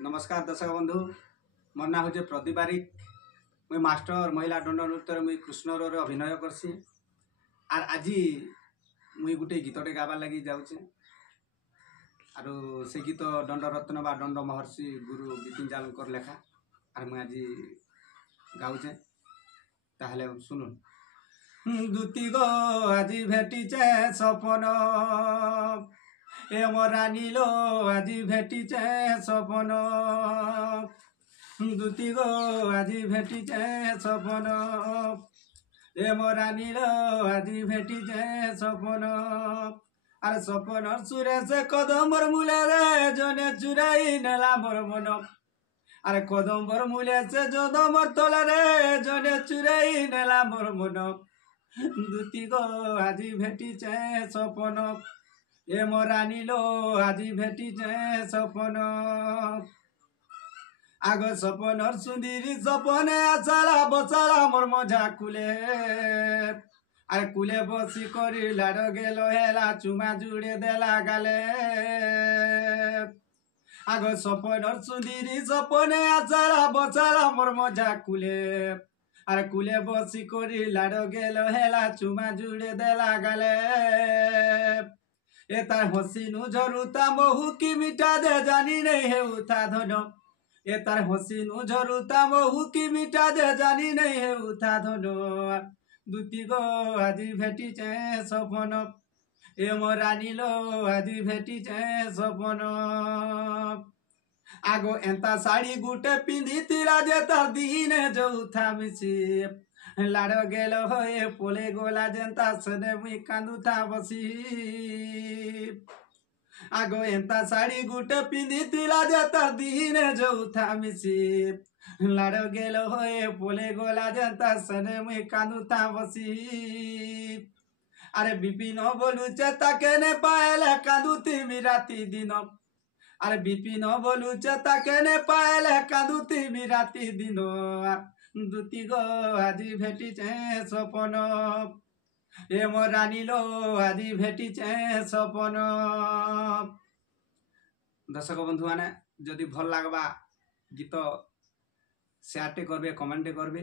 नमस्कार दर्शक बंधु मोर ना हूँ प्रदीप बारिक। मुई मास्टर महिला दंड नृत्य मुई कृष्ण रोल अभिनय करसी। आर आज मुई गोटे गीतटे गाबार लगी जाऊे आरो से गीत दंड रत्न बा दंड महर्षि गुरु बिपिन जालकर लेखा। आर मुई आज गाऊे ताहले सुनुन। दूती गो आज भेटीचे सपन ए मोरानी लो आज भेटीचे सपन दूती गो आज भेटीचे सपन ए मोरानी लो आज भेटीचे सपन। आर सपन सुरेश कदम्बर मूले रे जने चुराई नेला मोर मन। आरे कदम्बर मूले से जदम्बर तले रे जने चुराई नेला मोर मन। दूती गो आज भेटीचे सपन ए मोरानी लो आज भेटीचे सपन। आग सपन सुंदरी सपने आचारा बचारा मोर मजा कुले। आरे कुले बसी करी लाड़ गेलो हेला चुमा जुड़े देला गाले। आग सपन सुंदरी सपने आचारा बचारा मोर मजा कुले। आरे कुले बसी करी लाड़ गेलो हेला चुमा जुड़े देला गाले। ए तार हसीनु झरुता महू की मिठा दे जानी नहीं है उठा धनो। ए तार हसीनु झरुता महू की मिठा दे जानी नहीं है उठा धनो। दूती गो आज भेटीचे सपन ए मोरानी लो आज भेटीचे सपन। आगो एंता साड़ी गुटे पिंधी तिला जे तार दीने जो उठा मिसी। लाड़ गेलो होए पोले गोला जेंता सने मुई कांदुथा बसी। आगो एंता साड़ी गुटे पिंधी तिला जे तार दीने जो उठा मिसी। लाड़ गेलो होए पोले गोला जेंता सने मुई कांदुथा बसी। अरे बिपिन बोलू चेता केने पाएले कांदुती मिराती दिन। अरे बिपिन बोलू चेता केने पाएले कांदुती मिराती दिन। दूती गो आज भेटीचे सपन ए मोरानी लो आज भेटीचे सपन। दर्शक बंधु माने जदि भल लागबा गीत शेयर करबे कमेंट करबे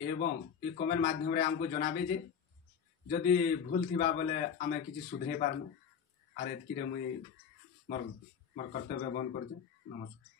एवं ये कमेंट माध्यम रे हमको जनाबे जे जदि भूल थिबा बोले आमे किछि सुधरे पारमु। आर एतकी रे मुई मोर कर्तव्य बंद करछे। नमस्कार।